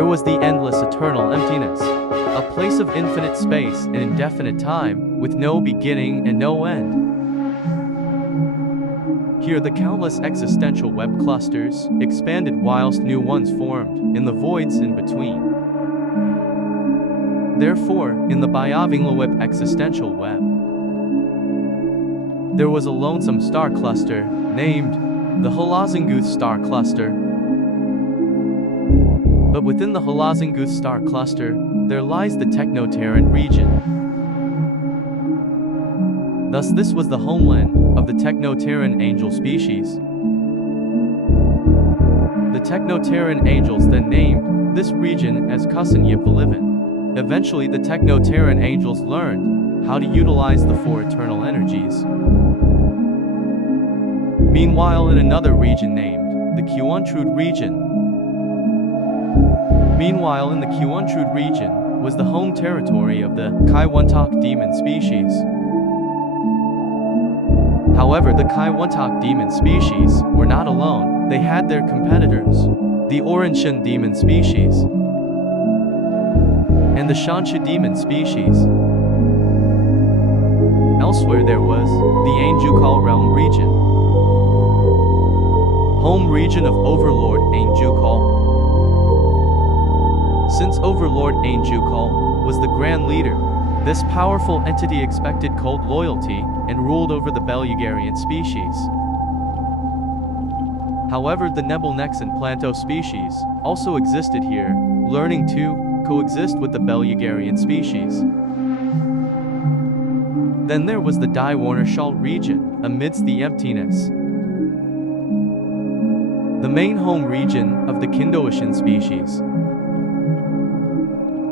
there was the endless eternal emptiness, a place of infinite space and indefinite time, with no beginning and no end. Here the countless existential web clusters expanded whilst new ones formed in the voids in between. Therefore, in the Biavingla web existential web, there was a lonesome star cluster, named the Halazanguth star cluster. But within the Halazanguth star cluster, there lies the Technoterran region. Thus this was the homeland of the Technoterran angel species. The Technoterran angels then named this region as Kusan-Yipalivin. Eventually the Technoterran angels learned how to utilize the four eternal energies. Meanwhile, in another region named the Q-Untrud region. Meanwhile, in the Q-Untrud region was the home territory of the Kai-Wuntak demon species. However, the Kai-Wuntak demon species were not alone. They had their competitors, the Oranshan demon species and the Shansha demon species. Elsewhere there was the Ainjukal realm region, home region of Overlord Ainjukal. Since Overlord Ainjukal was the grand leader, this powerful entity expected cold loyalty and ruled over the Belugarian species. However, the Nebelnex and Planto species also existed here, learning to coexist with the Belugarian species. Then there was the Dai-Warnershal region, amidst the emptiness, the main home region of the Kindoishan species.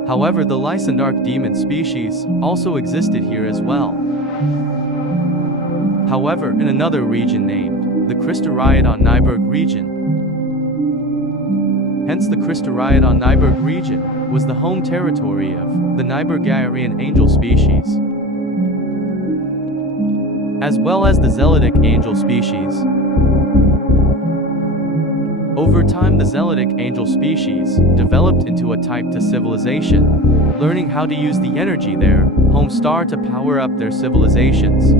However, the Lysandark demon species also existed here as well. However, in another region named the Christoriadon Nyberg region. Hence the Christoriadon Nyberg region was the home territory of the Nybergarian angel species, as well as the Zelidic angel species. Over time, the Zelidic angel species developed into a type to civilization, learning how to use the energy there, home star, to power up their civilizations.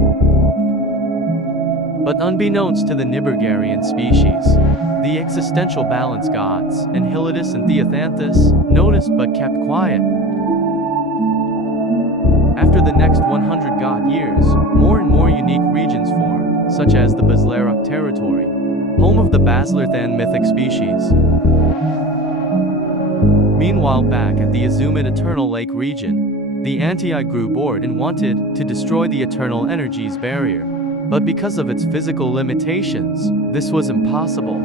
But unbeknownst to the Nybergarian species, the existential balance gods, Enceladus and Theothanthus, noticed but kept quiet. After the next 100 god years, more and more unique regions formed, such as the Baslarok territory, home of the Baslarthan mythic species. Meanwhile, back at the Azumid Eternal Lake region, the Antii grew bored and wanted to destroy the Eternal Energies barrier. But because of its physical limitations, this was impossible.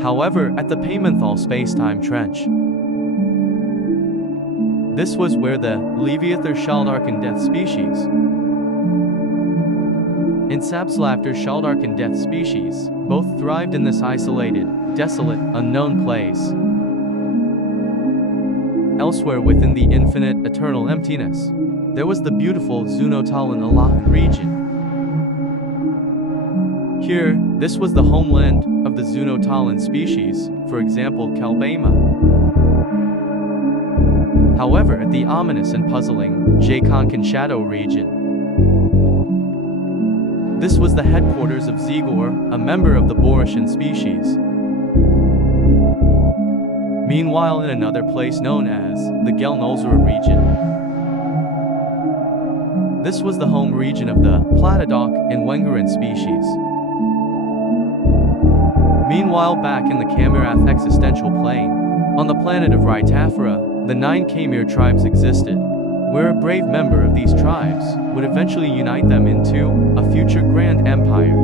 However, at the Paymenthal space-time trench, this was where the Leviather Shaldarkan death species and Sabslafter Shaldarkan death species both thrived in this isolated, desolate, unknown place. Elsewhere within the infinite, eternal emptiness, there was the beautiful Zunotalan Alahan region. Here, this was the homeland of the Zunotalan species, for example Kalbama. However, at the ominous and puzzling Jaykonkan Shadow region, this was the headquarters of Zegor, a member of the Borishan species. Meanwhile, in another place known as the Gelnolzura region, this was the home region of the Platodok and Wengaran species. Meanwhile, back in the Kamirath existential plane, on the planet of Rytafra, the 9 Kamir tribes existed, where a brave member of these tribes would eventually unite them into a future grand empire.